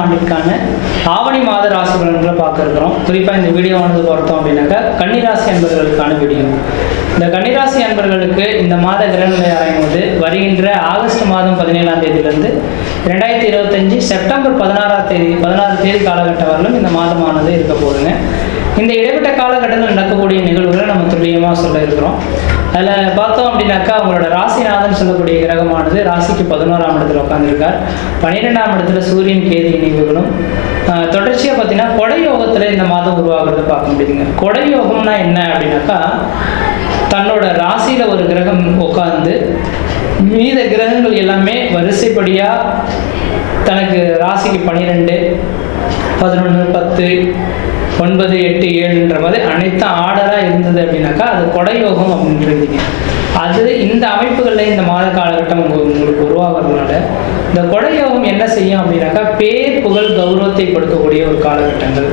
ஆண்டிற்கான ஆவணி மாத ராசி பலன்களை பார்க்க இருக்கிறோம் குறிப்பாக இந்த வீடியோவானது பார்த்தோம் அப்படின்னாக்கா கன்னிராசி அன்பர்களுக்கான வீடியோ இந்த கன்னிராசி அன்பர்களுக்கு இந்த மாத கிரகநிலை ஆராயும் போது வருகின்ற ஆகஸ்ட் மாதம் பதினேழாம் தேதியிலிருந்து ரெண்டாயிரத்தி இருபத்தஞ்சி செப்டம்பர் பதினாறாம் தேதி பதினாறு தேதி காலகட்டம் வரலும் இந்த மாதமானது இருக்க போகுதுங்க. இந்த இடைப்பட்ட காலகட்டத்தில் நடக்கக்கூடிய நிகழ்வுகளை நம்ம துல்லியமாக சொல்ல இருக்கிறோம். அதில் பார்த்தோம் அப்படின்னாக்கா அவங்களோட ராசிநாதன் சொல்லக்கூடிய கிரகமானது ராசிக்கு பதினோராம் இடத்துல உட்காந்துருக்கார் பன்னிரெண்டாம் இடத்துல சூரியன் கேது இணைவுகளும் தொடர்ச்சியாக பார்த்தீங்கன்னா கொடை யோகத்தில் இந்த மாதம் உருவாகிறத பார்க்க முடியுதுங்க. கொடை யோகம்னா என்ன அப்படின்னாக்கா தன்னோட ராசியில் ஒரு கிரகம் உட்காந்து மீத கிரகங்கள் எல்லாமே வரிசைப்படியாக தனக்கு ராசிக்கு பன்னிரெண்டு பதினொன்று பத்து ஒன்பது எட்டு ஏழுன்ற மாதிரி அனைத்தும் ஆர்டராக இருந்தது அப்படின்னாக்கா அது கொடையோகம் அப்படின்றீங்க அது இந்த அமைப்புகளில் இந்த மாத காலகட்டம் உங்களுக்கு உருவாகிறதுனால இந்த கொடையோகம் என்ன செய்யும் அப்படின்னாக்கா பேர் புகழ் கௌரவத்தை கொடுக்கக்கூடிய ஒரு காலகட்டங்கள்.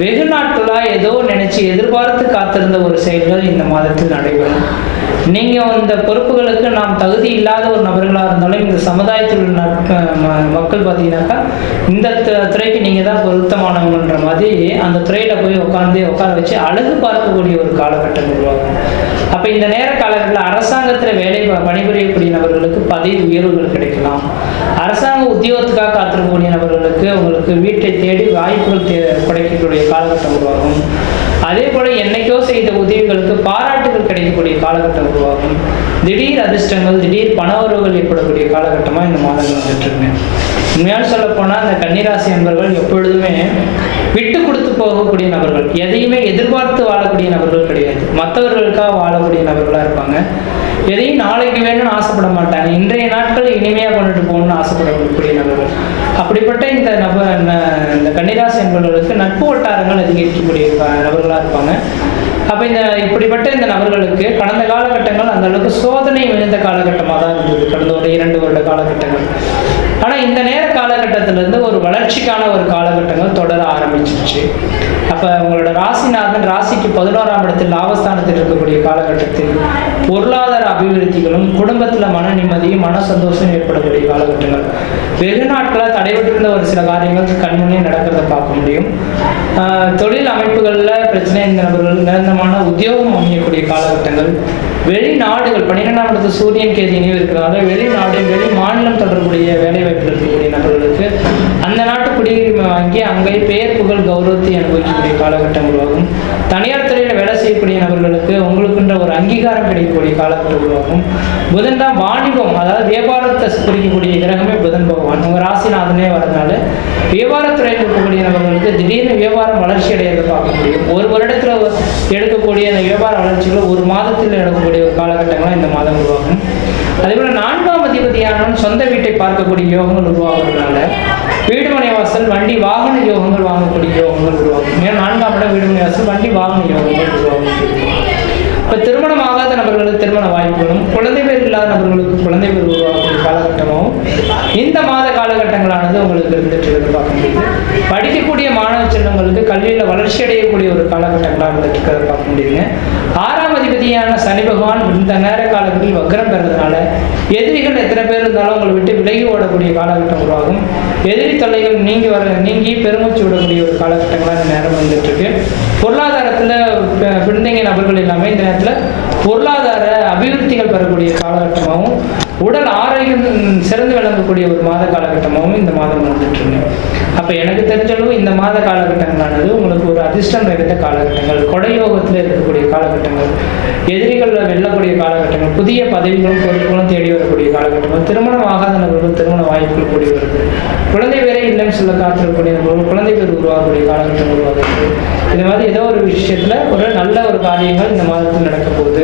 வெகு நாட்களாக ஏதோ நினைச்சு எதிர்பார்த்து காத்திருந்த ஒரு செயல்கள் இந்த மாதத்தில் நடைபெறும். நீங்கள் இந்த பொறுப்புகளுக்கு நாம் தகுதி இல்லாத ஒரு நபர்களாக இருந்தாலும் இந்த சமுதாயத்தில் உள்ள ம- மக்கள் பார்த்தீங்கன்னாக்கா இந்த துறைக்கு நீங்கள் தான் பொருத்தமானவங்கன்ற மாதிரி அந்த துறையில் போய் உட்காந்து உட்கார வச்சு அழகு பார்க்கக்கூடிய ஒரு காலகட்டம் உருவாகும். அப்போ இந்த நேர காலகட்டத்தில் அரசாங்கத்தில் வேலை பணிபுரியக்கூடிய நபர்களுக்கு பதவி உயர்வுகள் கிடைக்கலாம். அரசாங்க உத்தியோகத்துக்காக காத்திருக்கக்கூடிய நபர்களுக்கு உங்களுக்கு வீட்டை தேடி வாய்ப்புகள் தே கிடைக்கக்கூடிய காலகட்டம் உருவாகும். அதே போல என்னைக்கோ செய்த உதவிகளுக்கு பாராட்டுகள் கிடைக்கக்கூடிய காலகட்டம் உருவாகும். திடீர் அதிர்ஷ்டங்கள் திடீர் பண உறவுகள் ஏற்படக்கூடிய காலகட்டமாக இந்த மாதங்கள் வந்துட்டு இருக்குங்க சொல்ல போனால் அந்த கன்னிராசி என்பவர்கள் எப்பொழுதுமே விட்டு கொடுத்து போகக்கூடிய நபர்கள் எதையுமே எதிர்பார்த்து வாழக்கூடிய நபர்கள் கிடையாது. மற்றவர்களுக்காக வாழக்கூடிய நபர்களாக இருப்பாங்க. எதையும் நாளைக்கு வேணும்னு ஆசைப்பட மாட்டாங்க. இன்றைய நாட்கள் இனிமையாக கொண்டுட்டு போகணும்னு ஆசைப்படக்கூடிய நபர்கள் அப்படிப்பட்ட இந்த நப இந்த கன்னிராசி என்பவர்களுக்கு நட்பு வட்டாரங்கள் அதிகரிக்கக்கூடிய நபர்களாக இருப்பாங்க. அப்போ இந்த இப்படிப்பட்ட இந்த நபர்களுக்கு கடந்த காலகட்டங்கள் அந்த அளவுக்கு சோதனை மிகுந்த காலகட்டமாக தான் இருந்தது. கடந்த ஒரு இரண்டு வருட காலகட்டங்கள். ஆனால் இந்த நேர காலகட்டத்திலேருந்து ஒரு வளர்ச்சிக்கான ஒரு காலகட்டங்கள் தொடர ஆரம்பிச்சிருச்சு. அப்போ உங்களோட ராசிநாதன் ராசிக்கு பதினோராம் இடத்தில் லாபஸ்தானத்தில் இருக்கக்கூடிய காலகட்டத்தில் பொருளாதார அபிவிருத்திகளும் குடும்பத்தில் மன நிம்மதியும் மன சந்தோஷம் ஏற்படக்கூடிய காலகட்டங்கள். வெகு நாட்களாக தடைபட்டிருந்த ஒரு சில காரியங்கள் கண்முன்னே நடக்கிறத பார்க்க முடியும். தொழில் அமைப்புகளில் பிரச்சனை இந்த நபர்கள் நிரந்தரமான உத்தியோகம் அமையக்கூடிய காலகட்டங்கள். வெளிநாடுகள் பன்னிரெண்டாம் இடத்து சூரியன் கேதி இணைவு இருக்கிறதால வெளிநாடு வெளி மாநிலம் தொடர்புடைய வேலை வாய்ப்பில் இருக்கக்கூடிய நபர்களுக்கு வாங்கி அங்கே பெயர் புகழ் கௌரவத்தை அனுபவிக்கக்கூடிய காலகட்டம் உருவாகும். தனியார் துறையில் வேலை செய்யக்கூடிய நபர்களுக்கு உங்களுக்குன்ற ஒரு அங்கீகாரம் கிடைக்கக்கூடிய காலகட்டம் உருவாகும். புதன் தான் வாணிபம் அதாவது வியாபாரத்தை குறிக்கக்கூடிய கிரகமே புதன் பகவான். உங்கள் ராசிநாதனே வரதுனால வியாபாரத்துறையில் இருக்கக்கூடிய நபர்களுக்கு திடீர்னு வியாபாரம் வளர்ச்சி அடையிறது பார்க்க முடியும். ஒரு வருடத்தில் எடுக்கக்கூடிய அந்த வியாபார வளர்ச்சிகள் ஒரு மாதத்தில் நடக்கக்கூடிய ஒரு காலகட்டங்களாக இந்த மாதம் உருவாகும். அதே போல் நான்காம் அதிபதியானவன் சொந்த வீட்டை பார்க்கக்கூடிய யோகங்கள் உருவாகிறதுனால வீடுமனை வாசல் வண்டி வாகன யோகங்கள் வாங்கக்கூடிய யோகங்கள் உருவாகும். ஏன்னா நான்காம் இடம் வீடுமனை வாசல் வண்டி வாகன யோகங்கள் உருவாகும். இப்போ திருமணம் ஆகாத நபர்களுக்கு திருமண வாய்ப்புகளும் குழந்தை பேர் இல்லாத நபர்களுக்கு குழந்தை பேர் உருவாக்கும் காலகட்டமாகவும் இந்த மாத காலகட்டங்களானது உங்களுக்கு இருந்துட்டு இருக்கு பார்க்க முடியுது. படிக்கக்கூடிய மாணவ செல்வங்களுக்கு கல்வியில் வளர்ச்சி அடையக்கூடிய ஒரு காலகட்டங்களாக இருந்துட்டு இருக்கிறத பார்க்க முடியுங்க ஆறாம் அதிபதியான சனி பகவான் இந்த நேர காலத்தில் வக்ரம் பெறதுனால எதிரிகள் எத்தனை பேர் இருந்தாலும் உங்களை விட்டு விலகி ஓடக்கூடிய காலகட்டம் உருவாகும். எதிரி தொல்லைகள் நீங்கி வர நீங்கி பெருமூச்சு விடக்கூடிய ஒரு காலகட்டங்களாக இந்த நேரம் வந்துட்டு இருக்கு. பொருளாதார நேரத்தில் பின்தங்கிய நபர்கள் எல்லாமே இந்த நேரத்தில் பொருளாதார அபிவிருத்திகள் பெறக்கூடிய காலகட்டமாகவும் உடல் ஆரோக்கியம் சிறந்து விளங்கக்கூடிய ஒரு மாத காலகட்டமாகவும் இந்த மாதம் வந்துட்டு இருக்கு அப்போ எனக்கு தெரிஞ்சளவு இந்த மாத காலகட்டங்களானது உங்களுக்கு ஒரு அதிர்ஷ்டம் நிறைந்த காலகட்டங்கள் கொடையோகத்தில் இருக்கக்கூடிய காலகட்டங்கள் எதிரிகளில் வெல்லக்கூடிய காலகட்டங்கள் புதிய பதவிகளும் பொருட்களும் தேடி வரக்கூடிய காலகட்டங்கள் திருமணம் ஆகாத நபர்கள் திருமண வாய்ப்புகள் கூடி வருது குழந்தை பேரே இல்லைன்னு சொல்ல காத்திருக்கக்கூடிய நபர்கள் குழந்தை பேர் உருவாகக்கூடிய காலகட்டம் உருவாகிறது. இந்த மாதிரி ஏதோ ஒரு விஷயத்துல ஒரு நல்ல ஒரு காரியங்கள் இந்த மாதத்தில் நடக்க போகுது.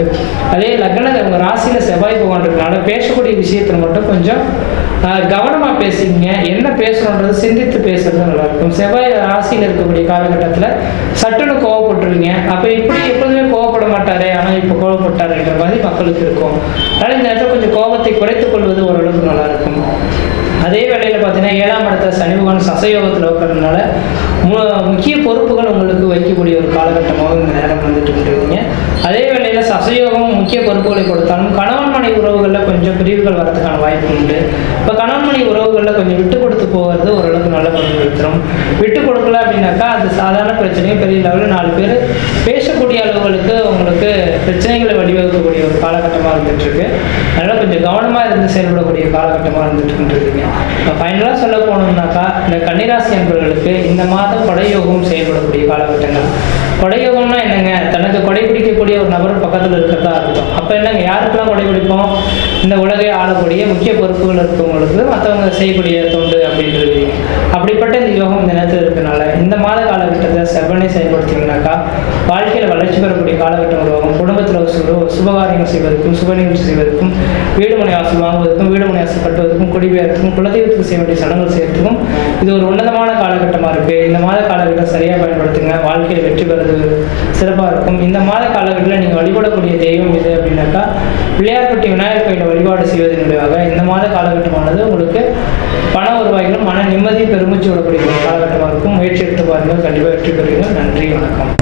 அதே லக்ன உங்க ராசியில செவ்வாய் பகவான் இருக்கனால பேசக்கூடிய விஷயத்துல மட்டும் கொஞ்சம் கவனமா பேசுங்க என்ன பேசணுன்றது சிந்தித்து பேசுறது நல்லா இருக்கும் செவ்வாய் ராசியில இருக்கக்கூடிய காலகட்டத்துல சட்டுன்னு கோவப்பட்டுருவீங்க அப்போ இப்படி எப்போதுமே கோவப்பட மாட்டாரே ஆனால் இப்போ கோவப்பட்டாருன்ற மாதிரி மக்களுக்கு இருக்கும். அதனால் இந்த நேரத்தில் கொஞ்சம் கோபத்தை குறைத்துக் கொள்வது ஓரளவுக்கு நல்லா இருக்கும் அதே வேளையில் பார்த்தீங்கன்னா ஏழாம் இடத்துல சனி பகவான் சசயோகத்தில் இருக்கிறதுனால மு- முக்கிய பொறுப்புகள் உங்களுக்கு வைக்கக்கூடிய ஒரு காலகட்டமாக இந்த நேரம் வந்துட்டு இருக்கீங்க அதே வேளையில் சசயோகம் முக்கிய பொறுப்புகளை கொடுத்தாலும் கணவன் மனை உறவுகளில் கொஞ்சம் பிரிவுகள் வரதுக்கான வாய்ப்பு உண்டு. இப்போ கணவன் மனை உறவுகளில் கொஞ்சம் விட்டு கொடுத்து போகிறது ஓரளவுக்கு நல்ல பங்கு எடுத்துரும் விட்டு கொடுக்கல அப்படின்னாக்கா அது சாதாரண பிரச்சனையும் பெரிய லெவலில் நாலு பேர் பிரச்சனைகளை வடிவகுக்கக்கூடிய ஒரு காலகட்டமாக இருந்துட்டு இருக்கு அதனால் கொஞ்சம் கவனமாக இருந்து செயல்படக்கூடிய காலகட்டமாக இருந்துட்டு இப்போ ஃபைனலாக சொல்ல போனோம்னாக்கா இந்த கன்னிராசி என்பவர்களுக்கு இந்த மாதம் கொடையோகம் செயல்படக்கூடிய காலகட்டங்கள். கொடையோகம்னா என்னங்க? தனக்கு கொடை பிடிக்கக்கூடிய ஒரு நபர் பக்கத்தில் இருக்கிறதா இருக்கும் அப்போ என்னங்க? யாருக்கெல்லாம் கொடை பிடிப்போம்? இந்த உலகை ஆளக்கூடிய முக்கிய பொறுப்புகள் இருக்கவங்களுக்கு மற்றவங்க செய்யக்கூடிய தொண்டு அப்படின்றது அப்படிப்பட்ட இந்த யோகம் இந்த நேரத்தில் இந்த மாத காலகட்டத்தை செவ்வனை செயல்படுத்திங்கனாக்கா வாழ்க்கையில் வளர்ச்சி பெறக்கூடிய காலகட்டம் உருவாகும். குடும்பத்தில் ஒரு சுபகாரியம் சுபகாரியங்கள் செய்வதற்கும் சுப நிகழ்ச்சி செய்வதற்கும் வீடுமனை ஆசை வாங்குவதற்கும் வீடுமனை ஆசை கட்டுவதற்கும் குடிபெயர்த்துக்கும் குலதெய்வத்துக்கு செய்ய வேண்டிய சடங்குகள் செய்யறதுக்கும் இது ஒரு உன்னதமான காலகட்டமாக இருக்குது இந்த மாத காலகட்டம் சரியாக பயன்படுத்துங்க. வாழ்க்கையில் வெற்றி பெறது சிறப்பாக இருக்கும். இந்த மாத காலகட்டத்தில் நீங்கள் வழிபடக்கூடிய தெய்வம் இது அப்படின்னாக்கா பிள்ளையார்பட்டி விநாயகர் கோயிலை வழிபாடு செய்வதன் விளைவாக இந்த மாத காலகட்டமானது உங்களுக்கு பண வருவாய்களும் விடக்கூடிய காலகட்டமாக இருக்கும். முயற்சி எடுத்து பாருங்கள் கண்டிப்பாக வெற்றி பெறுவீங்க. நன்றி வணக்கம்.